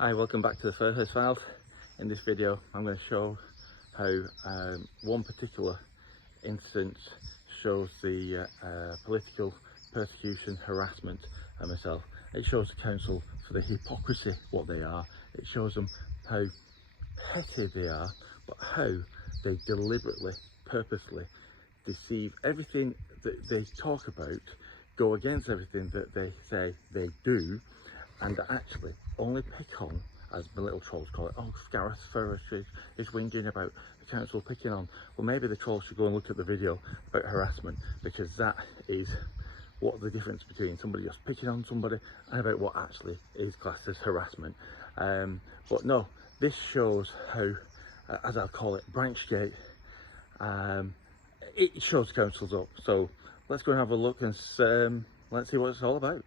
Hi, welcome back to the Fairhurst Files. In this video I'm going to show how one particular instance shows the political persecution, harassment of myself. It shows the council for the hypocrisy what they are. It shows them how petty they are, but how they deliberately, purposely deceive. Everything that they talk about go against everything that they say they do, and actually only pick on, as the little trolls call it, oh, Gareth Fairhurst is whinging about the council picking on. Well, maybe the trolls should go and look at the video about harassment, because that is what the difference between somebody just picking on somebody and about what actually is classed as harassment. But no, this shows how, as I'll call it, branchgate, it shows councils up. So let's go and have a look and let's see what it's all about.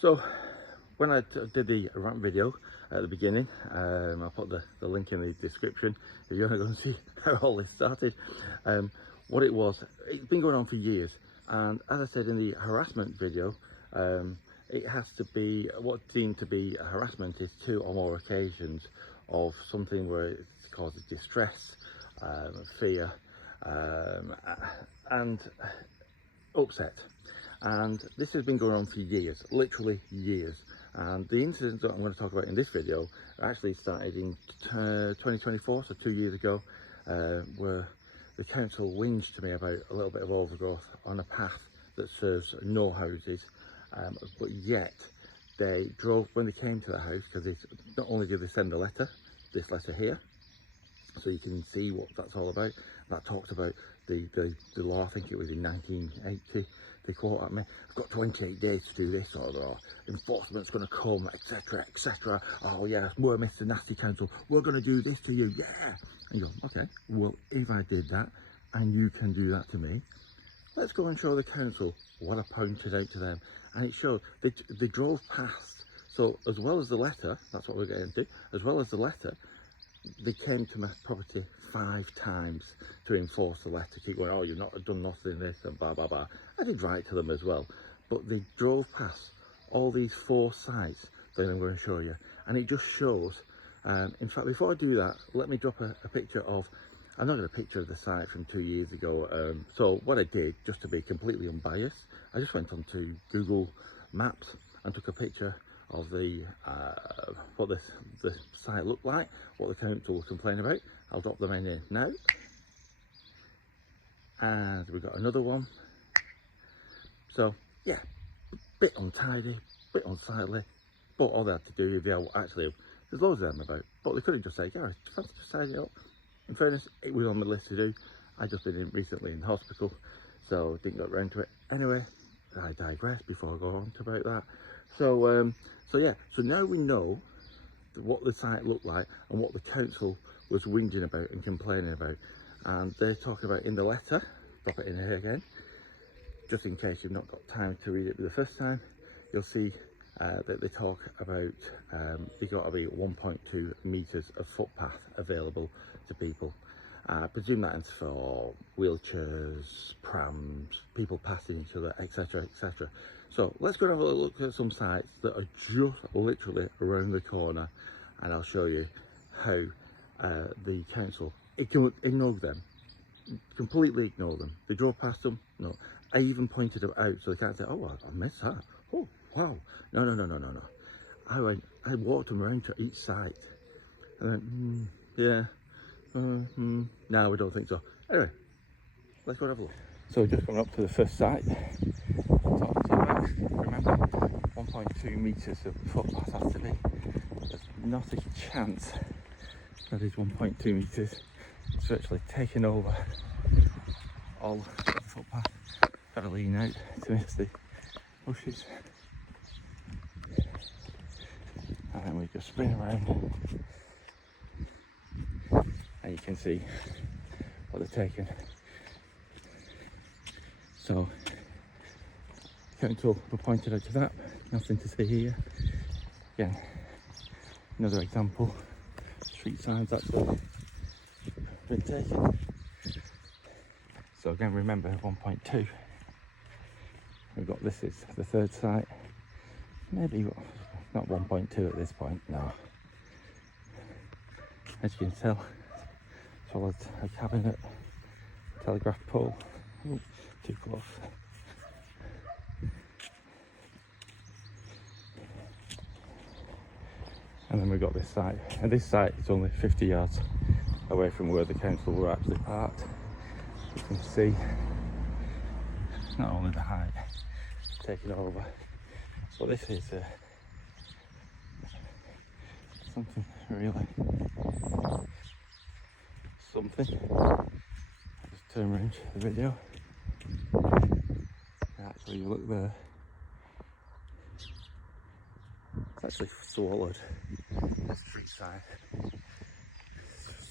So when I did the rant video at the beginning, I'll put the link in the description if you want to go and see how all this started. What it was, it's been going on for years, and as I said in the harassment video, it has to be, what deemed to be a harassment is 2 or more occasions of something where it causes distress, fear, and upset. And this has been going on for years, literally years. And the incidents that I'm going to talk about in this video actually started in 2024, so 2 years ago, where the council whinged to me about a little bit of overgrowth on a path that serves no houses, but yet they drove, when they came to the house, because not only did they send a letter, this letter here, so you can see what that's all about. That talks about the law, I think it was in 1980, they quote at me, I've got 28 days to do this, or enforcement's going to come, etc, etc. Oh yes, we're Mr Nasty Council, we're going to do this to you, yeah. And you go, okay, well, if I did that and you can do that to me, let's go and show the council what I pointed out to them. And it showed, they drove past, so as well as the letter, that's what we're getting to, as well as the letter, they came to my property 5 times to enforce the letter, keep going, oh, you've not done nothing, this and blah blah blah. I did write to them as well, but they drove past all these 4 sites that I'm going to show you, and it just shows. In fact, before I do that, let me drop a picture of, I'm not going to picture of the site from 2 years ago. So what I did, just to be completely unbiased, I just went onto Google Maps and took a picture of the what the site looked like, what the council was complaining about. I'll drop them in here now. And we've got another one. So yeah, bit untidy, bit unsightly, but all they had to do, actually, there's loads of them about, but they couldn't just say, Gareth, fancy just tidy it up. In fairness, it was on my list to do. I just been recently in hospital, so didn't get around to it. Anyway, I digress before I go on to about that. So yeah, so now we know what the site looked like and what the council was whinging about and complaining about. And they're talking about in the letter, drop it in here again, just in case you've not got time to read it the first time, you'll see that they talk about there's got to be 1.2 metres of footpath available to people. I presume that's for wheelchairs, prams, people passing each other, etc, etc. So let's go and have a look at some sites that are just literally around the corner, and I'll show you how the council ignored them, completely ignored them. They drove past them. No, I even pointed them out so they can't say, oh, I missed that. Oh wow, no. I walked them around to each site and went, yeah. No, we don't think so. Anyway, let's go and have a look. So we've just gone up to the first site. Talk to you about, remember, 1.2 metres of footpath has to be. There's not a chance that is 1.2 metres. It's virtually taken over all the footpath. Got to lean out to miss the bushes. And then we just spin around. And you can see what they're taking. So, council were pointed out to that, nothing to see here. Again, another example, street signs actually been taken. So again, remember 1.2 we've got, this is the third site, maybe not 1.2 at this point, no. As you can tell, solid a cabinet, telegraph pole. Ooh, too close. And then we've got this site, and this site is only 50 yards away from where the council were actually parked. You can see not only the height taking over, but this is something really, something. I'll just turn around the video. Actually, you look there. It's actually swallowed. That's street side.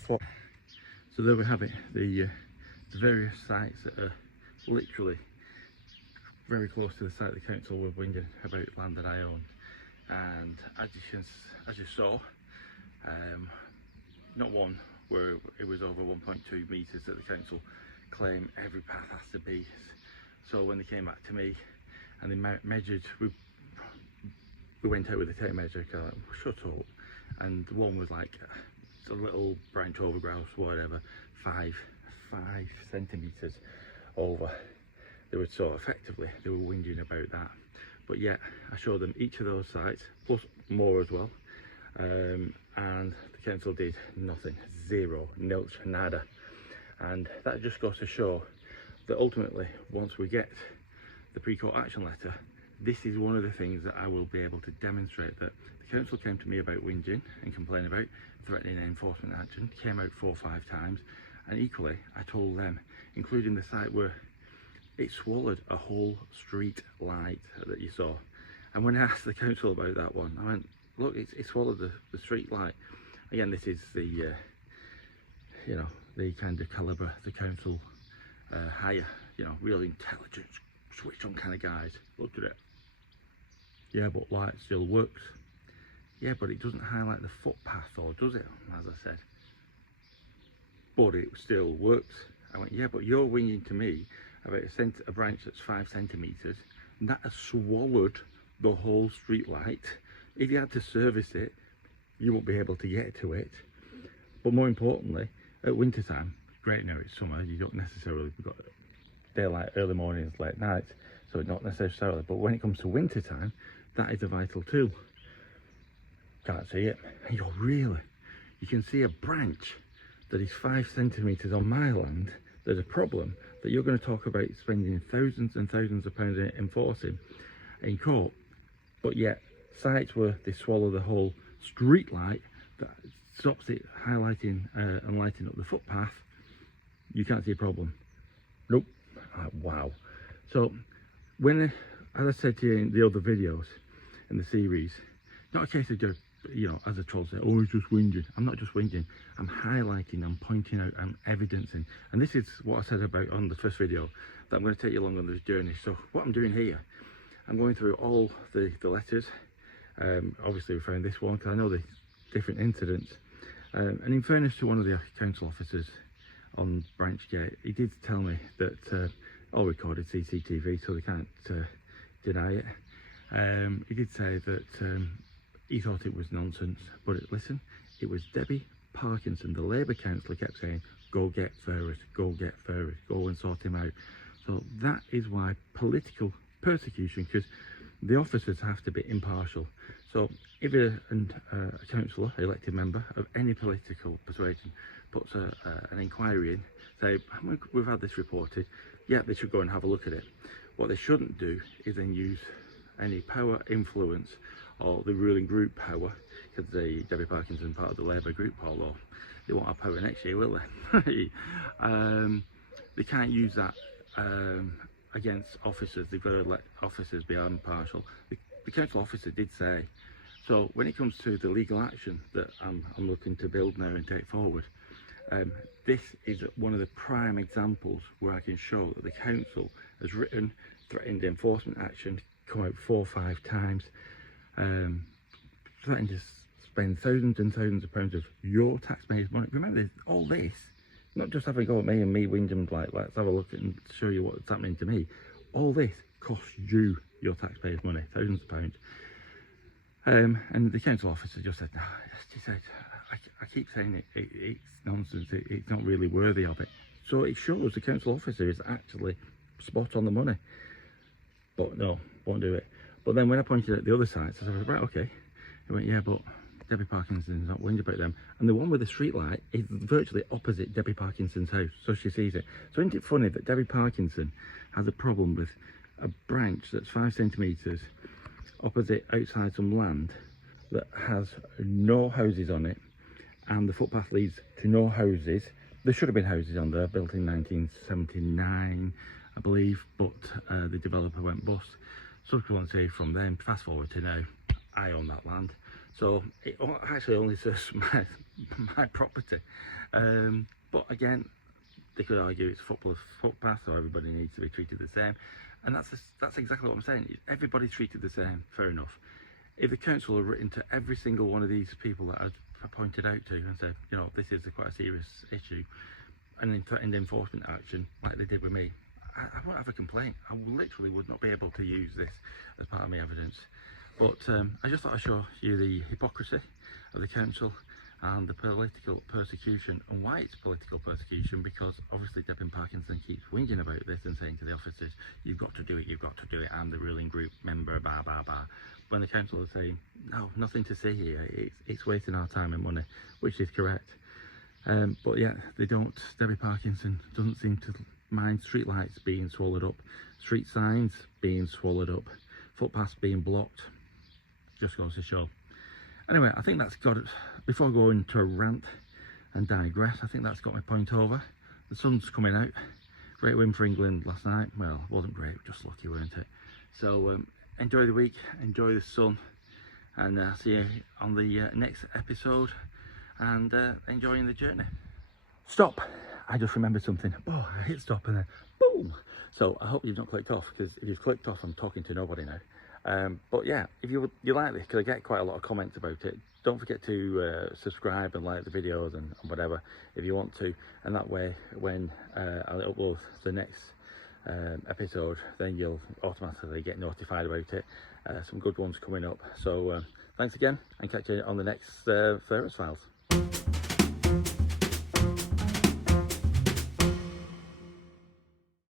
So there we have it. The various sites that are literally very close to the site the council were whinging about land that I own. And as you saw, not one where it was over 1.2 metres that the council claim every path has to be. So when they came back to me and they measured, we went out with a tape measure, like, shut up, and one was like a little branch over grouse, whatever, 5 centimetres over. They were so effectively, they were whinging about that. But yet I showed them each of those sites, plus more as well, and the council did nothing, zero, nilch, nada. And that just goes to show that ultimately, once we get the pre-court action letter, this is one of the things that I will be able to demonstrate, that the council came to me about whinging and complaining about, threatening enforcement action, came out 4 or 5 times, and equally I told them, including the site where it swallowed a whole street light that you saw. And when I asked the council about that one, I went, look, it swallowed the street light. Again, this is the you know, the kind of calibre the council hire, you know, real intelligent, switch on kind of guys. Look at it. Yeah, but light still works. Yeah, but it doesn't highlight the footpath, or does it? As I said, but it still works. I went, yeah, but you're whinging to me about a branch that's 5 centimetres, and that has swallowed the whole street light. If you had to service it, you won't be able to get to it. But more importantly, at winter time, great, now it's summer, you don't necessarily, you've got daylight early mornings, late nights, so not necessarily, but when it comes to winter time, that is a vital tool. Can't see it. And you're really, you can see a branch that is 5 centimetres on my land. There's a problem that you're going to talk about spending thousands and thousands of pounds enforcing in court, but yet sites where they swallow the whole street light that stops it highlighting and lighting up the footpath, you can't see a problem. Nope. Wow. So when, as I said to you in the other videos in the series, not a case of just, you know, as a troll say, oh, he's just whinging. I'm not just whinging, I'm highlighting, I'm pointing out, I'm evidencing. And this is what I said about on the first video, that I'm going to take you along on this journey. So what I'm doing here, I'm going through all the letters. Obviously we found this one because I know the different incidents. And in fairness to one of the council officers on Branchgate, he did tell me that all recorded CCTV, so they can't deny it. He did say that he thought it was nonsense, but listen, it was Debbie Parkinson, the Labour councillor, kept saying, go get Fairhurst, go get Fairhurst, go and sort him out. So that is why political persecution, because the officers have to be impartial. So if a councillor, elected member of any political persuasion, puts an inquiry in, say, we've had this reported, yeah, they should go and have a look at it. What they shouldn't do is then use any power, influence, or the ruling group power, because the Debbie Parkinson part of the Labour group, although they won't have power next year, will they? They can't use that against officers. They've got to let officers be impartial. The council officer did say, so when it comes to the legal action that I'm looking to build now and take forward, this is one of the prime examples where I can show that the council has written, threatened enforcement action, come out 4 or 5 times, threatened to spend thousands and thousands of pounds of your taxpayers' money. Remember, all this, not just having a go at me and me whinging like, let's have a look and show you what's happening to me. all this costs you your taxpayers' money, thousands of pounds. And the council officer just said, no, she said, I keep saying it's nonsense, it's not really worthy of it. So it shows the council officer is actually spot on the money. But no, won't do it. But then when I pointed at the other side, I said, right, okay. He went, yeah, but Debbie Parkinson's not worried about them. And the one with the street light is virtually opposite Debbie Parkinson's house, so she sees it. So isn't it funny that Debbie Parkinson has a problem with a branch that's 5 centimetres opposite outside some land that has no houses on it, and the footpath leads to no houses. There should have been houses on there, built in 1979, I believe, but the developer went bust. So if you want to say from then, fast forward to now, I own that land. So it actually only serves my property. But again, they could argue it's footpath, so everybody needs to be treated the same. And that's exactly what I'm saying. Everybody's treated the same, fair enough. If the council had written to every single one of these people that I pointed out to and said, you know, this is quite a serious issue, and threatened enforcement action like they did with me, I won't have a complaint. I literally would not be able to use this as part of my evidence. But I just thought I'd show you the hypocrisy of the council and the political persecution, and why it's political persecution, because obviously Debbie Parkinson keeps whinging about this and saying to the officers, you've got to do it, I'm the ruling group member, blah blah blah, when the council is saying, no, nothing to see here, it's wasting our time and money, which is correct. But yeah, they don't. Debbie Parkinson doesn't seem to mind street lights being swallowed up, street signs being swallowed up, footpaths being blocked. Just goes to show. Anyway, I think that's got it. Before going to a rant and digress, I think that's got my point over. The sun's coming out. Great win for England last night. Well, it wasn't great, just lucky, weren't it? So enjoy the week, enjoy the sun, and see you on the next episode, and enjoying the journey. Stop! I just remembered something. Oh, I hit stop and then boom! So I hope you've not clicked off, because if you've clicked off, I'm talking to nobody now. But yeah, if you like this, because I get quite a lot of comments about it, don't forget to subscribe and like the videos and whatever if you want to, and that way when I upload the next episode, then you'll automatically get notified about it. Some good ones coming up. So thanks again, and catch you on the next Fairhurst Files.